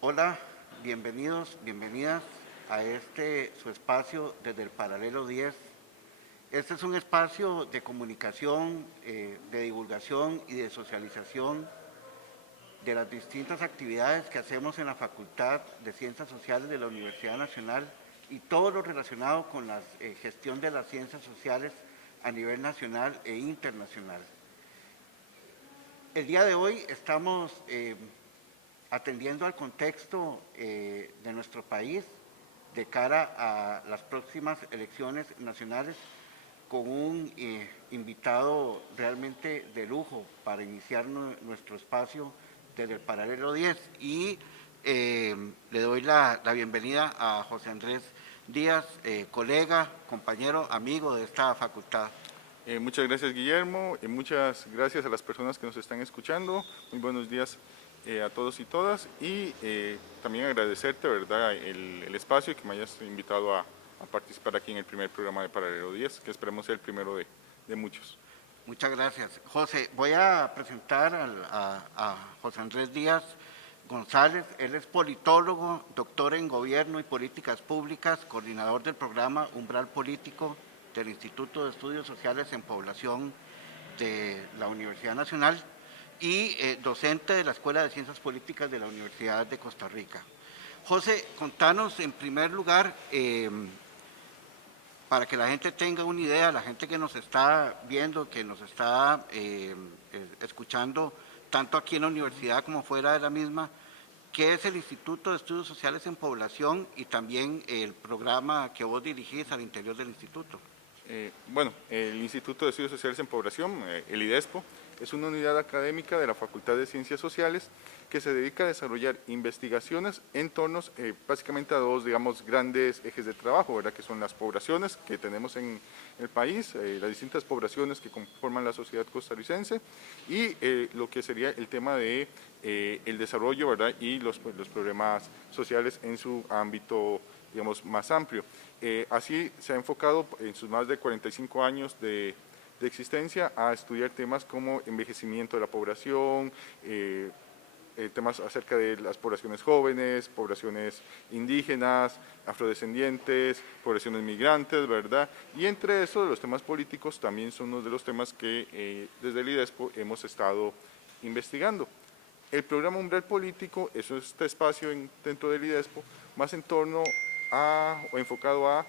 Hola, bienvenidos, bienvenidas a su espacio desde el Paralelo 10. Este es un espacio de comunicación, de divulgación y de socialización de las distintas actividades que hacemos en la Facultad de Ciencias Sociales de la Universidad Nacional y todo lo relacionado con la gestión de las ciencias sociales a nivel nacional e internacional. El día de hoy estamos atendiendo al contexto de nuestro país de cara a las próximas elecciones nacionales con un invitado realmente de lujo para iniciar nuestro espacio desde el Paralelo 10 y le doy la bienvenida a José Andrés Díaz, colega, compañero, amigo de esta facultad. Muchas gracias, Guillermo, y muchas gracias a las personas que nos están escuchando. Muy buenos días a todos y todas, y también agradecerte, ¿verdad?, el espacio y que me hayas invitado a participar aquí en el primer programa de Paralelo 10, que esperemos sea el primero de muchos. Muchas gracias. José, voy a presentar a José Andrés Díaz González. Él es politólogo, doctor en Gobierno y Políticas Públicas, coordinador del programa Umbral Político del Instituto de Estudios Sociales en Población de la Universidad Nacional y docente de la Escuela de Ciencias Políticas de la Universidad de Costa Rica. José, contanos en primer lugar, para que la gente tenga una idea, la gente que nos está viendo, que nos está escuchando, tanto aquí en la universidad como fuera de la misma, ¿qué es el Instituto de Estudios Sociales en Población y también el programa que vos dirigís al interior del instituto? Bueno, el Instituto de Estudios Sociales en Población, el IDESPO, es una unidad académica de la Facultad de Ciencias Sociales que se dedica a desarrollar investigaciones en torno básicamente a dos, digamos, grandes ejes de trabajo, ¿verdad?, que son las poblaciones que tenemos en el país, las distintas poblaciones que conforman la sociedad costarricense, y lo que sería el tema de el desarrollo, ¿verdad?, y los problemas sociales en su ámbito, digamos, más amplio. Así se ha enfocado en sus más de 45 años de existencia a estudiar temas como envejecimiento de la población, temas acerca de las poblaciones jóvenes, poblaciones indígenas, afrodescendientes, poblaciones migrantes, ¿verdad? Y entre eso, los temas políticos también son uno de los temas que desde el IDESPO hemos estado investigando. El programa Umbral Político es este espacio dentro del IDESPO más en torno a, o enfocado a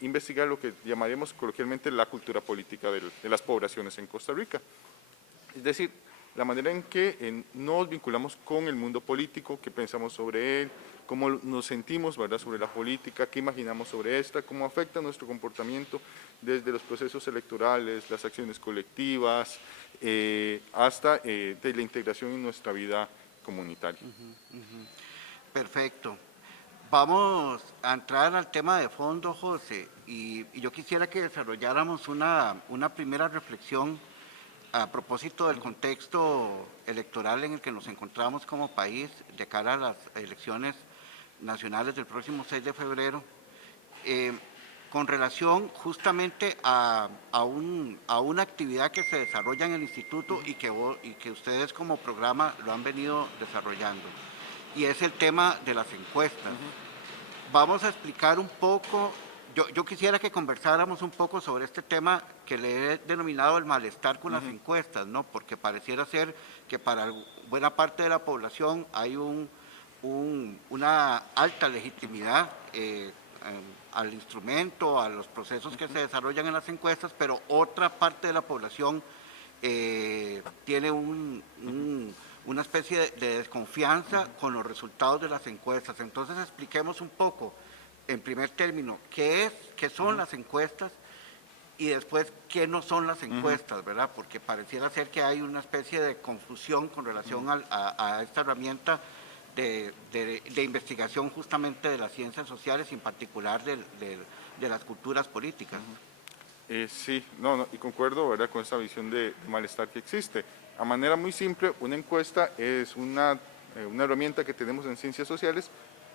investigar lo que llamaremos coloquialmente la cultura política de las poblaciones en Costa Rica. Es decir, la manera en que nos vinculamos con el mundo político, qué pensamos sobre él, cómo nos sentimos, ¿verdad?, sobre la política, qué imaginamos sobre esta, cómo afecta nuestro comportamiento desde los procesos electorales, las acciones colectivas, hasta de la integración en nuestra vida comunitaria. Perfecto. Vamos a entrar al tema de fondo, José, y yo quisiera que desarrolláramos una primera reflexión a propósito del contexto electoral en el que nos encontramos como país de cara a las elecciones nacionales del próximo 6 de febrero, con relación justamente a una actividad que se desarrolla en el instituto y que ustedes como programa lo han venido desarrollando, y es el tema de las encuestas. Vamos a explicar un poco, yo quisiera que conversáramos un poco sobre este tema que le he denominado el malestar con las encuestas, ¿no? Porque pareciera ser que para buena parte de la población hay una alta legitimidad al instrumento, a los procesos que se desarrollan en las encuestas, pero otra parte de la población tiene una especie de desconfianza con los resultados de las encuestas. Entonces expliquemos un poco, en primer término, qué son las encuestas y después qué no son las encuestas, ¿verdad? Porque pareciera ser que hay una especie de confusión con relación a esta herramienta de investigación justamente de las ciencias sociales, y en particular de las culturas políticas. Sí, y concuerdo, ¿verdad?, con esta visión de malestar que existe. A manera muy simple, una encuesta es una herramienta que tenemos en ciencias sociales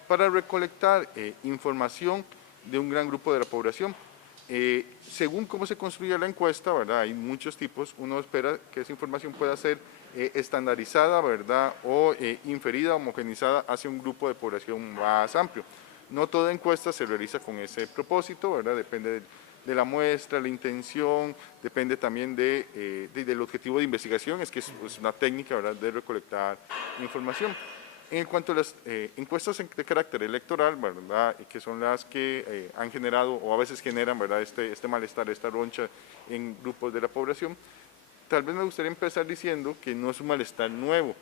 para recolectar información de un gran grupo de la población. Según cómo se construye la encuesta, ¿verdad?, hay muchos tipos. Uno espera que esa información pueda ser estandarizada, ¿verdad? O inferida, homogenizada hacia un grupo de población más amplio. No toda encuesta se realiza con ese propósito, ¿verdad? Depende de la muestra, la intención, depende también del objetivo de investigación, es que es una técnica, ¿verdad?, de recolectar información. En cuanto a las encuestas de carácter electoral, ¿verdad?, que son las que han generado o a veces generan, ¿verdad?, este malestar, esta roncha en grupos de la población, tal vez me gustaría empezar diciendo que no es un malestar nuevo.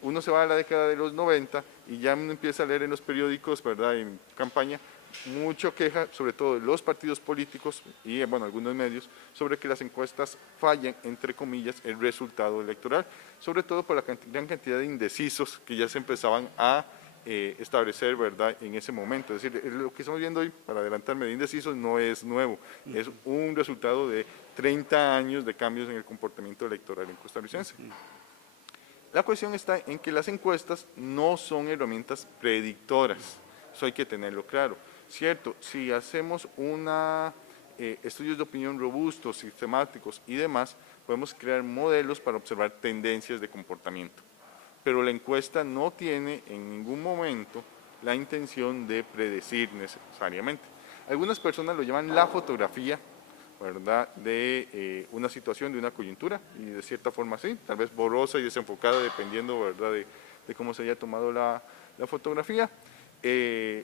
Uno se va a la década de los 90 y ya uno empieza a leer en los periódicos, ¿verdad?, en campaña, mucho queja, sobre todo de los partidos políticos y, bueno, algunos medios, sobre que las encuestas fallan, entre comillas, el resultado electoral, sobre todo por la gran cantidad de indecisos que ya se empezaban a establecer, ¿verdad?, en ese momento. Es decir, lo que estamos viendo hoy, para adelantarme, de indecisos no es nuevo, es un resultado de 30 años de cambios en el comportamiento electoral en costarricense. La cuestión está en que las encuestas no son herramientas predictoras, eso hay que tenerlo claro. Cierto, si hacemos estudios de opinión robustos, sistemáticos y demás, podemos crear modelos para observar tendencias de comportamiento. Pero la encuesta no tiene en ningún momento la intención de predecir necesariamente. Algunas personas lo llaman la fotografía, ¿verdad?, de una situación, de una coyuntura, y de cierta forma sí, tal vez borrosa y desenfocada dependiendo, ¿verdad?, de cómo se haya tomado la fotografía.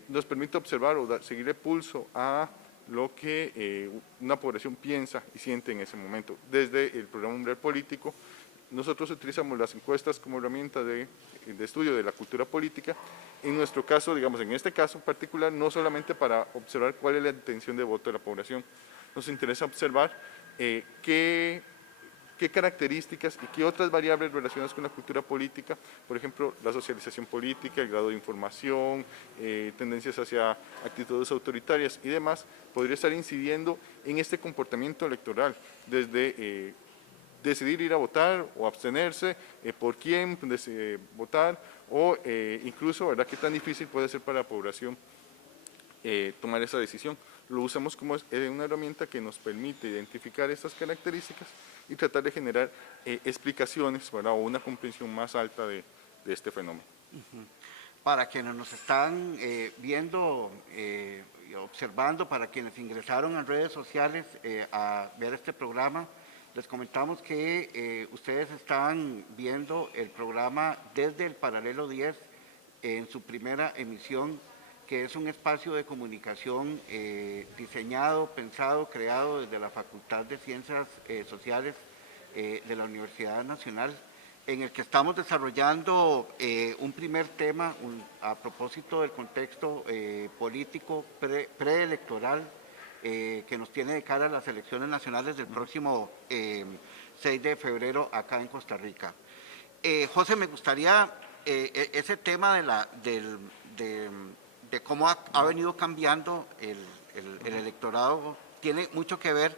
Nos permite observar o seguirle pulso a lo que una población piensa y siente en ese momento. Desde el programa Umbral Político, nosotros utilizamos las encuestas como herramienta de estudio de la cultura política. En nuestro caso, digamos, en este caso en particular, no solamente para observar cuál es la intención de voto de la población, nos interesa observar qué características y qué otras variables relacionadas con la cultura política, por ejemplo, la socialización política, el grado de información, tendencias hacia actitudes autoritarias y demás, podría estar incidiendo en este comportamiento electoral, desde decidir ir a votar o abstenerse, por quién votar, o incluso, ¿verdad?, qué tan difícil puede ser para la población tomar esa decisión. Lo usamos como una herramienta que nos permite identificar estas características y tratar de generar explicaciones, ¿verdad?, o una comprensión más alta de este fenómeno. Para quienes nos están viendo y observando, para quienes ingresaron en redes sociales a ver este programa, les comentamos que ustedes están viendo el programa desde el Paralelo 10 en su primera emisión, que es un espacio de comunicación diseñado, pensado, creado desde la Facultad de Ciencias Sociales de la Universidad Nacional, en el que estamos desarrollando un primer tema a propósito del contexto político preelectoral que nos tiene de cara a las elecciones nacionales del próximo 6 de febrero acá en Costa Rica. José, me gustaría ese tema de cómo ha venido cambiando el electorado, tiene mucho que ver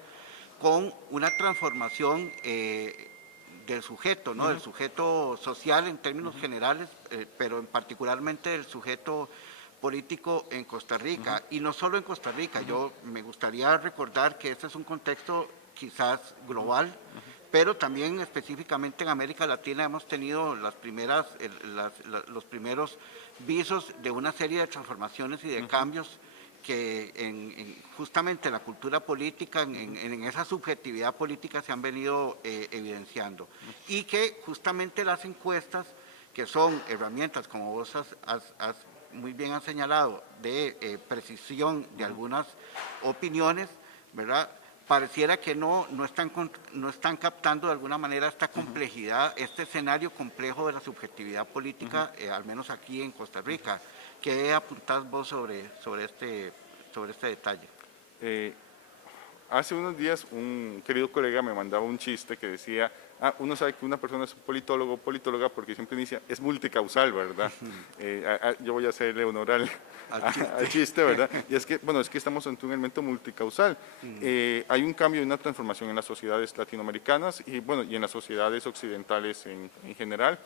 con una transformación del sujeto, ¿no? Del sujeto social en términos generales, pero particularmente del sujeto político en Costa Rica, y no solo en Costa Rica. Yo me gustaría recordar que este es un contexto quizás global, pero también específicamente en América Latina hemos tenido los primeros visos de una serie de transformaciones y de cambios que justamente en la cultura política, en esa subjetividad política se han venido evidenciando. Y que justamente las encuestas, que son herramientas, como vos muy bien has señalado, de precisión de algunas opiniones, ¿verdad?, pareciera que no están captando de alguna manera esta complejidad, este escenario complejo de la subjetividad política, al menos aquí en Costa Rica. ¿Qué apuntás vos sobre este detalle? Hace unos días un querido colega me mandaba un chiste que decía, uno sabe que una persona es politólogo o politóloga porque siempre inicia, es multicausal, ¿verdad? Yo voy a hacerle honor al chiste, ¿verdad? Y es que, bueno, es que estamos ante un elemento multicausal. Hay un cambio y una transformación en las sociedades latinoamericanas y, bueno, y en las sociedades occidentales en general.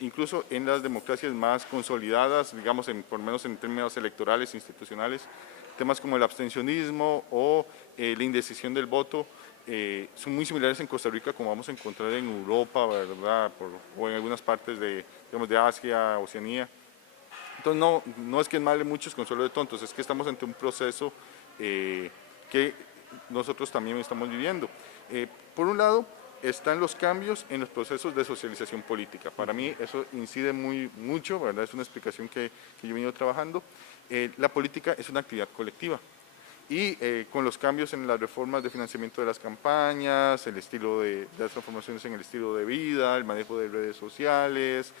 Incluso en las democracias más consolidadas, digamos, por lo menos en términos electorales, institucionales, temas como el abstencionismo o la indecisión del voto son muy similares en Costa Rica como vamos a encontrar en Europa, ¿verdad? O en algunas partes digamos, de Asia, Oceanía. Entonces no es que male muchos consuelo de tontos, es que estamos ante un proceso que nosotros también estamos viviendo. Por un lado, están los cambios en los procesos de socialización política. Para mí eso incide mucho, ¿verdad? Es una explicación que yo he venido trabajando. La política es una actividad colectiva y con los cambios en las reformas de financiamiento de las campañas, el estilo de las transformaciones en el estilo de vida, el manejo de redes sociales,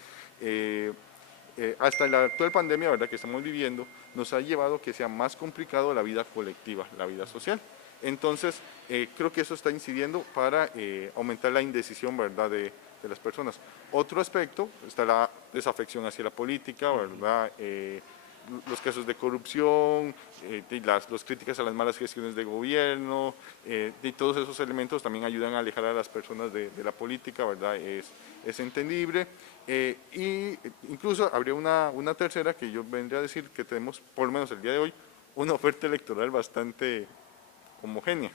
hasta la actual pandemia, ¿verdad?, que estamos viviendo, nos ha llevado a que sea más complicado la vida colectiva, la vida social. Entonces, creo que eso está incidiendo para aumentar la indecisión, ¿verdad?, de las personas. Otro aspecto está la desafección hacia la política, ¿verdad?, los casos de corrupción, las críticas a las malas gestiones de gobierno, y todos esos elementos también ayudan a alejar a las personas de la política, ¿verdad? Es entendible. Y incluso habría una tercera que yo vendría a decir que tenemos, por lo menos el día de hoy, una oferta electoral bastante homogénea,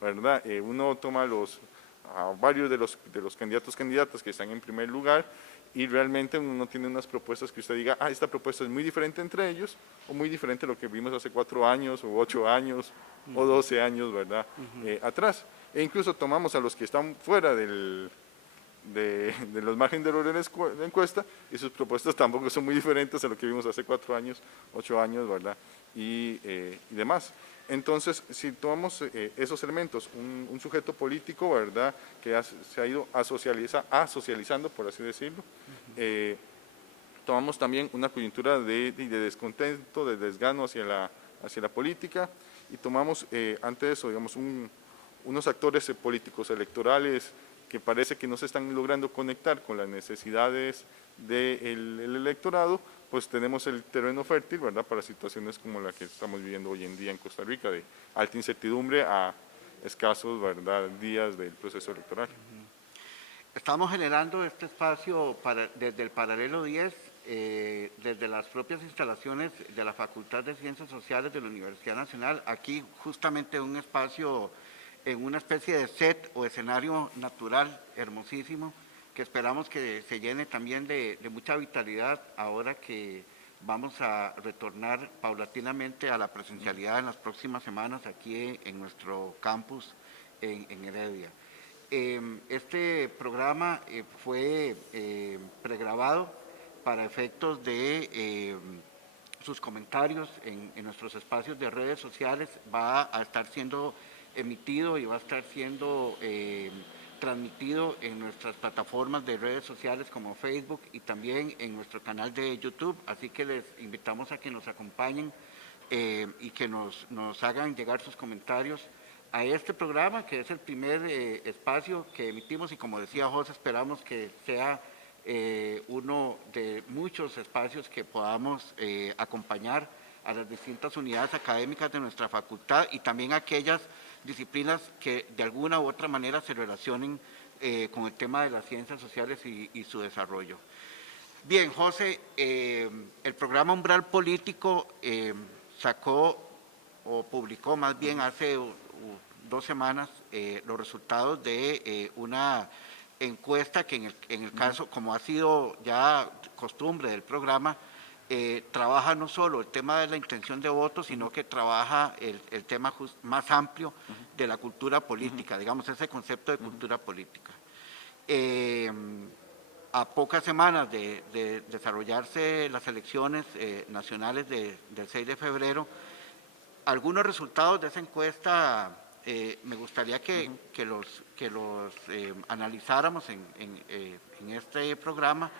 ¿verdad? Uno toma a varios de los candidatas que están en primer lugar y realmente uno tiene unas propuestas que usted diga, esta propuesta es muy diferente entre ellos o muy diferente a lo que vimos hace 4 años o 8 años o 12 años, ¿verdad? Atrás. E incluso tomamos a los que están fuera de los márgenes de error en la encuesta y sus propuestas tampoco son muy diferentes a lo que vimos hace 4 años, 8 años, ¿verdad? Y demás. Entonces, si tomamos esos elementos, un sujeto político, ¿verdad?, que se ha ido socializando, por así decirlo, tomamos también una coyuntura de descontento, de desgano hacia la política y tomamos ante eso, digamos, unos actores políticos electorales que parece que no se están logrando conectar con las necesidades del electorado, pues tenemos el terreno fértil, ¿verdad?, para situaciones como la que estamos viviendo hoy en día en Costa Rica, de alta incertidumbre a escasos, ¿verdad?, días del proceso electoral. Estamos generando este espacio desde el Paralelo 10, desde las propias instalaciones de la Facultad de Ciencias Sociales de la Universidad Nacional, aquí justamente un espacio en una especie de set o escenario natural hermosísimo, que esperamos que se llene también de mucha vitalidad ahora que vamos a retornar paulatinamente a la presencialidad en las próximas semanas aquí en nuestro campus en Heredia. Este programa fue pregrabado para efectos de sus comentarios en nuestros espacios de redes sociales. Va a estar siendo emitido y va a estar siendo transmitido en nuestras plataformas de redes sociales como Facebook y también en nuestro canal de YouTube, así que les invitamos a que nos acompañen y que nos hagan llegar sus comentarios a este programa, que es el primer espacio que emitimos y como decía José, esperamos que sea uno de muchos espacios que podamos acompañar a las distintas unidades académicas de nuestra facultad y también aquellas disciplinas que de alguna u otra manera se relacionen con el tema de las ciencias sociales y su desarrollo. Bien, José, el programa Umbral Político sacó o publicó más bien hace 2 semanas los resultados de una encuesta que en el caso, como ha sido ya costumbre del programa, trabaja no solo el tema de la intención de voto, sino que trabaja el tema más amplio de la cultura política, digamos, ese concepto de cultura política. A pocas semanas de desarrollarse las elecciones nacionales del 6 de febrero, algunos resultados de esa encuesta me gustaría que los analizáramos en este programa.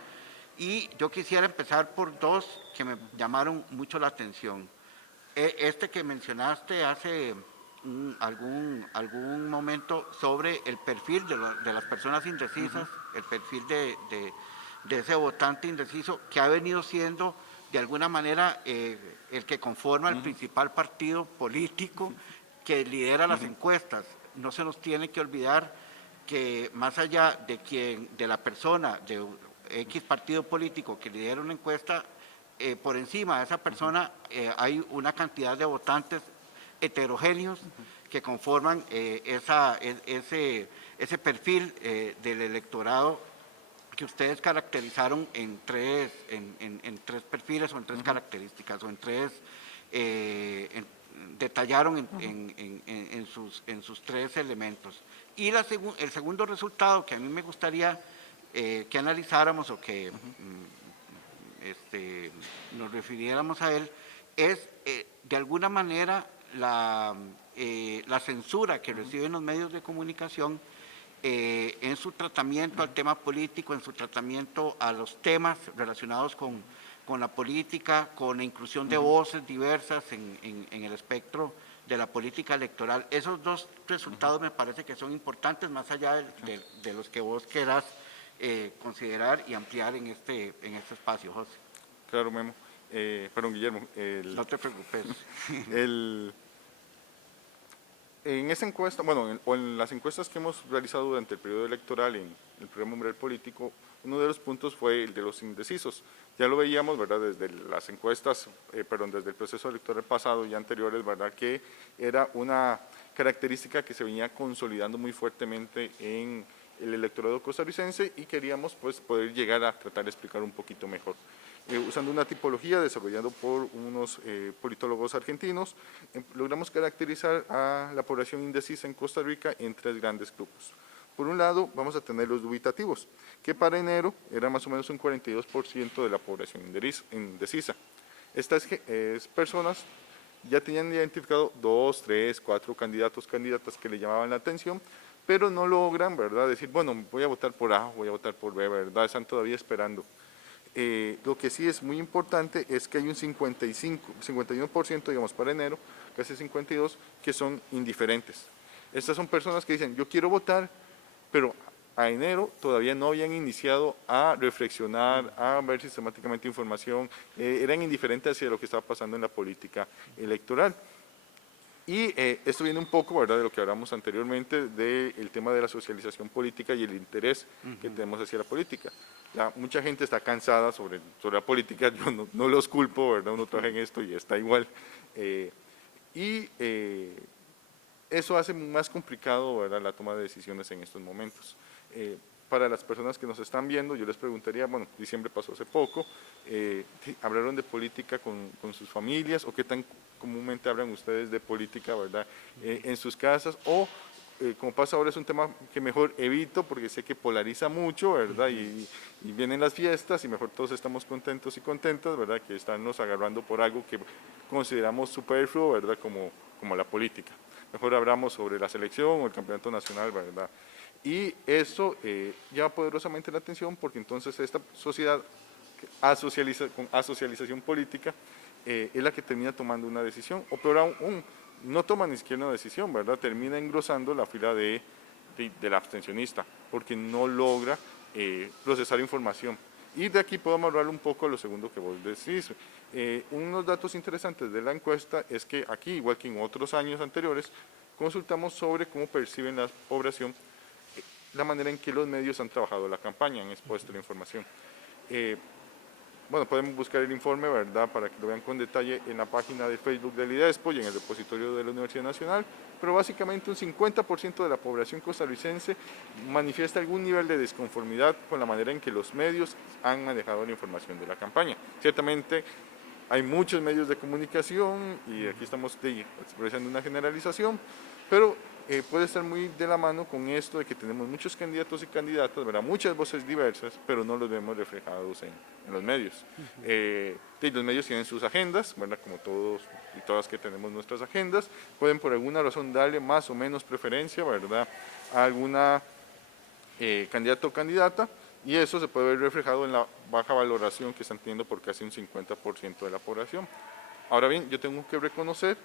Y yo quisiera empezar por 2 que me llamaron mucho la atención. Este que mencionaste hace algún momento sobre el perfil de las personas indecisas, el perfil de ese votante indeciso que ha venido siendo de alguna manera el que conforma el principal partido político que lidera las encuestas. No se nos tiene que olvidar que más allá de la persona, de X partido político que lidera una encuesta, por encima de esa persona hay una cantidad de votantes heterogéneos que conforman ese perfil del electorado que ustedes caracterizaron en tres perfiles o en tres características o en tres, detallaron en sus tres elementos. Y el segundo resultado que a mí me gustaría que analizáramos o que nos refiriéramos a él es de alguna manera la censura que reciben los medios de comunicación en su tratamiento al tema político, en su tratamiento a los temas relacionados con la política, con la inclusión de voces diversas en el espectro de la política electoral. Esos dos resultados me parece que son importantes, más allá de los que vos quieras considerar y ampliar en este espacio, José. Claro, Memo. Perdón, Guillermo. No te preocupes. En esa encuesta, bueno, o en las encuestas que hemos realizado durante el periodo electoral en el programa Umbral Político, uno de los puntos fue el de los indecisos. Ya lo veíamos, ¿verdad?, desde las encuestas, desde el proceso electoral pasado y anteriores, ¿verdad?, que era una característica que se venía consolidando muy fuertemente en el electorado costarricense y queríamos pues poder llegar a tratar de explicar un poquito mejor. Usando una tipología desarrollada por unos politólogos argentinos, logramos caracterizar a la población indecisa en Costa Rica en tres grandes grupos. Por un lado, vamos a tener los dubitativos, que para enero era más o menos un 42% de la población indecisa. Estas personas ya tenían identificado 2, 3, 4 candidatos, candidatas que le llamaban la atención, pero no logran, ¿verdad?, decir, bueno, voy a votar por A, voy a votar por B, ¿verdad?, están todavía esperando. Lo que sí es muy importante es que hay un 51%, digamos, para enero, casi 52%, que son indiferentes. Estas son personas que dicen, yo quiero votar, pero a enero todavía no habían iniciado a reflexionar, a ver sistemáticamente información, eran indiferentes hacia lo que estaba pasando en la política electoral. Y esto viene un poco, ¿verdad?, de lo que hablamos anteriormente del tema de la socialización política y el interés que tenemos hacia la política. Mucha gente está cansada sobre la política, yo no los culpo, ¿verdad?, uno trabaja en esto y está igual. Eso hace más complicado, ¿verdad?, la toma de decisiones en estos momentos. Para las personas que nos están viendo, yo les preguntaría, bueno, diciembre pasó hace poco, ¿hablaron de política con sus familias o qué tan comúnmente hablan ustedes de política, ¿verdad?, en sus casas? O, como pasa ahora, es un tema que mejor evito porque sé que polariza mucho, ¿verdad?, y vienen las fiestas y mejor todos estamos contentos y contentas, ¿verdad?, que estamos agarrando por algo que consideramos superfluo, ¿verdad?, como la política. Mejor hablamos sobre la selección o el campeonato nacional, ¿verdad? Y eso llama poderosamente la atención porque entonces esta sociedad con asocialización política es la que termina tomando una decisión, o peor aún, no toma ni siquiera una decisión, ¿verdad? Termina engrosando la fila del abstencionista porque no logra procesar información. Y de aquí podemos hablar un poco de lo segundo que vos decís. Unos datos interesantes de la encuesta es que aquí, igual que en otros años anteriores, consultamos sobre cómo perciben la población la manera en que los medios han trabajado la campaña, han expuesto la información. Bueno, podemos buscar el informe, ¿verdad?, para que lo vean con detalle en la página de Facebook del IDESPO y en el repositorio de la Universidad Nacional, pero básicamente un 50% de la población costarricense manifiesta algún nivel de desconformidad con la manera en que los medios han manejado la información de la campaña. Ciertamente hay muchos medios de comunicación y aquí estamos expresando una generalización, pero puede estar muy de la mano con esto de que tenemos muchos candidatos y candidatas, ¿verdad?, muchas voces diversas, pero no los vemos reflejados en los medios. Los medios tienen sus agendas, ¿verdad?, como todos y todas que tenemos nuestras agendas, pueden por alguna razón darle más o menos preferencia, ¿verdad?, a alguna candidato o candidata, y eso se puede ver reflejado en la baja valoración que están teniendo por casi un 50% de la población. Ahora bien, yo tengo que reconocer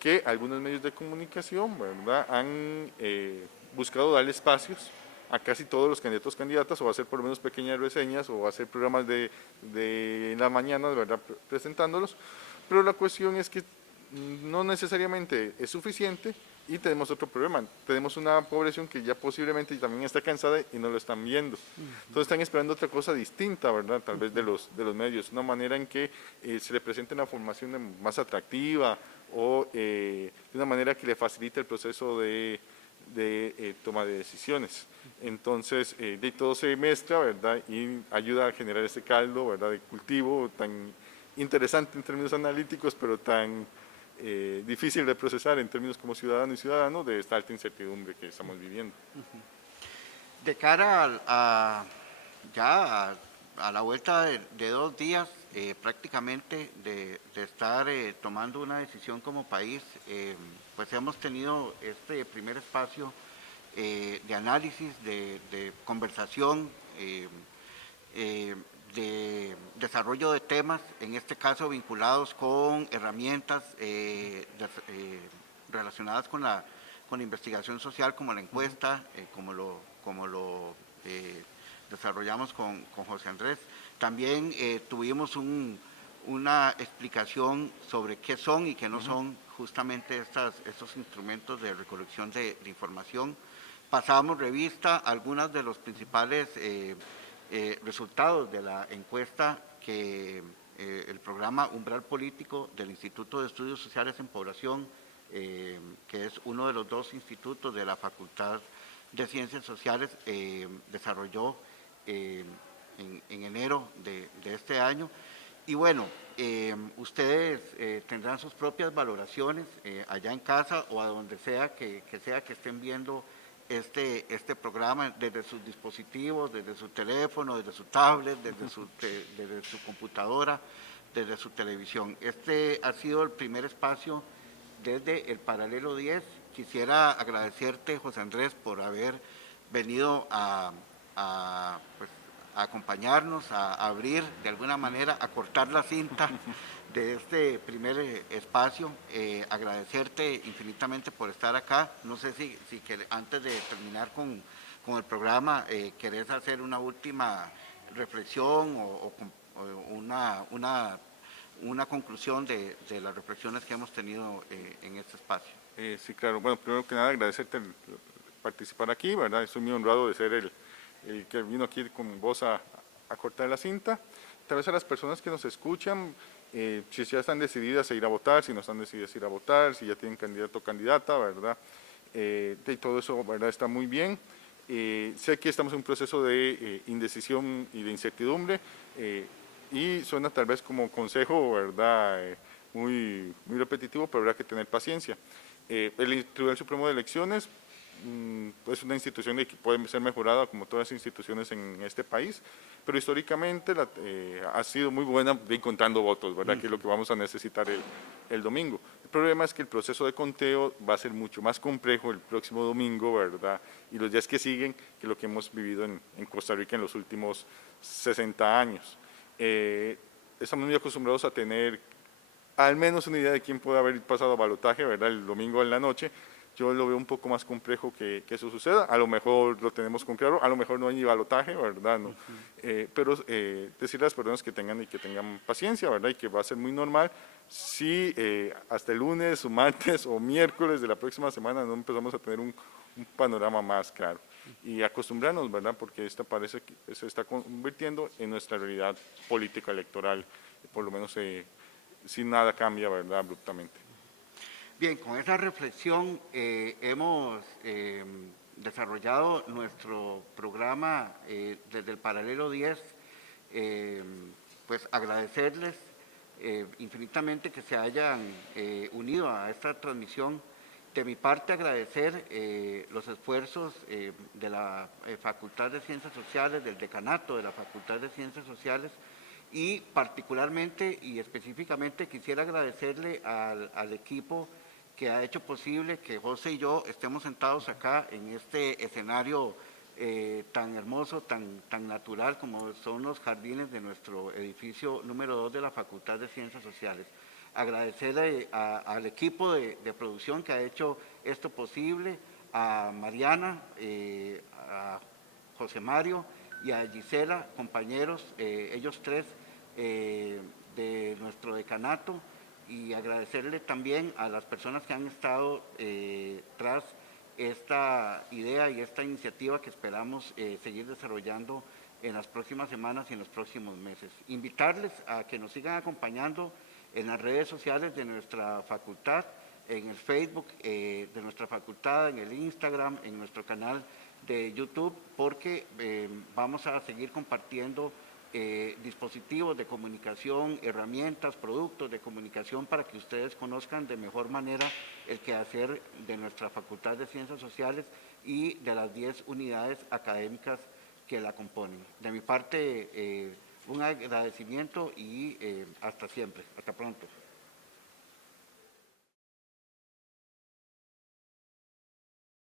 que algunos medios de comunicación, ¿verdad?, han buscado darle espacios a casi todos los candidatos o candidatas, o hacer por lo menos pequeñas reseñas, o hacer programas en la mañana, ¿verdad?, presentándolos, pero la cuestión es que no necesariamente es suficiente Y tenemos otro problema, tenemos una población que ya posiblemente también está cansada y no lo están viendo. Entonces están esperando otra cosa distinta, ¿verdad? Tal vez de los medios, una manera en que se le presente una formación más atractiva o de una manera que le facilite el proceso de toma de decisiones. Entonces, de todo se mezcla, ¿verdad? Y ayuda a generar ese caldo, ¿verdad? De cultivo tan interesante en términos analíticos, pero tan difícil de procesar en términos como ciudadano y ciudadano de esta alta incertidumbre que estamos viviendo. De cara ya a la vuelta de 2 días, prácticamente de estar tomando una decisión como país, pues hemos tenido este primer espacio de análisis, de conversación, de desarrollo de temas, en este caso vinculados con herramientas relacionadas con la investigación social, como la encuesta, como lo desarrollamos con José Andrés. También tuvimos una explicación sobre qué son y qué no son justamente estos instrumentos de recolección de información. Pasamos revista a algunos de los principales resultados de la encuesta que el programa Umbral Político del Instituto de Estudios Sociales en Población, que es uno de los 2 institutos de la Facultad de Ciencias Sociales, desarrolló en enero de este año. Y bueno, ustedes tendrán sus propias valoraciones allá en casa o a donde sea que estén viendo este programa, desde sus dispositivos, desde su teléfono, desde su tablet, desde su computadora, desde su televisión. Este ha sido el primer espacio desde el Paralelo 10. Quisiera agradecerte, José Andrés, por haber venido pues, a acompañarnos, a abrir de alguna manera, a cortar la cinta de este primer espacio. Agradecerte infinitamente por estar acá. No sé si antes de terminar con el programa querés hacer una última reflexión o una conclusión de las reflexiones que hemos tenido en este espacio. Sí, claro. Bueno, primero que nada agradecerte el participar aquí, ¿verdad? Estoy muy honrado de ser el que vino aquí con vos a cortar la cinta. Tal vez a las personas que nos escuchan, si ya están decididas a ir a votar, si no están decididas a ir a votar, si ya tienen candidato o candidata, ¿verdad? Y todo eso, ¿verdad? Está muy bien. Sé que estamos en un proceso de indecisión y de incertidumbre y suena tal vez como consejo, ¿verdad? Muy repetitivo, pero habrá que tener paciencia. El Tribunal Supremo de Elecciones es una institución que puede ser mejorada como todas las instituciones en este país, pero históricamente ha sido muy buena contando votos, ¿verdad? Que es lo que vamos a necesitar el domingo. El problema es que el proceso de conteo va a ser mucho más complejo el próximo domingo, ¿verdad? Y los días que siguen que lo que hemos vivido en Costa Rica en los últimos 60 años. Estamos muy acostumbrados a tener al menos una idea de quién puede haber pasado a balotaje, ¿verdad? El domingo en la noche. Yo lo veo un poco más complejo que eso suceda. A lo mejor lo tenemos con claro, a lo mejor no hay ni balotaje, ¿verdad? No. Pero decirle a las personas que tengan paciencia, ¿verdad? Y que va a ser muy normal si hasta el lunes o martes o miércoles de la próxima semana no empezamos a tener un panorama más claro. Y acostumbrarnos, ¿verdad? Porque esta parece que se está convirtiendo en nuestra realidad política electoral, por lo menos si nada cambia, ¿verdad? Abruptamente. Bien, con esa reflexión hemos desarrollado nuestro programa desde el Paralelo 10, pues agradecerles infinitamente que se hayan unido a esta transmisión. De mi parte, agradecer los esfuerzos de la Facultad de Ciencias Sociales, del decanato de la Facultad de Ciencias Sociales, y particularmente y específicamente quisiera agradecerle al equipo que ha hecho posible que José y yo estemos sentados acá en este escenario tan hermoso, tan natural como son los jardines de nuestro edificio número 2 de la Facultad de Ciencias Sociales. Agradecerle al equipo de producción que ha hecho esto posible, a Mariana, a José Mario y a Gisela, compañeros, ellos tres de nuestro decanato, y agradecerle también a las personas que han estado tras esta idea y esta iniciativa que esperamos seguir desarrollando en las próximas semanas y en los próximos meses. Invitarles a que nos sigan acompañando en las redes sociales de nuestra facultad, en el Facebook de nuestra facultad, en el Instagram, en nuestro canal de YouTube, porque vamos a seguir compartiendo dispositivos de comunicación, herramientas, productos de comunicación para que ustedes conozcan de mejor manera el quehacer de nuestra Facultad de Ciencias Sociales y de las 10 unidades académicas que la componen. De mi parte, un agradecimiento y hasta siempre. Hasta pronto.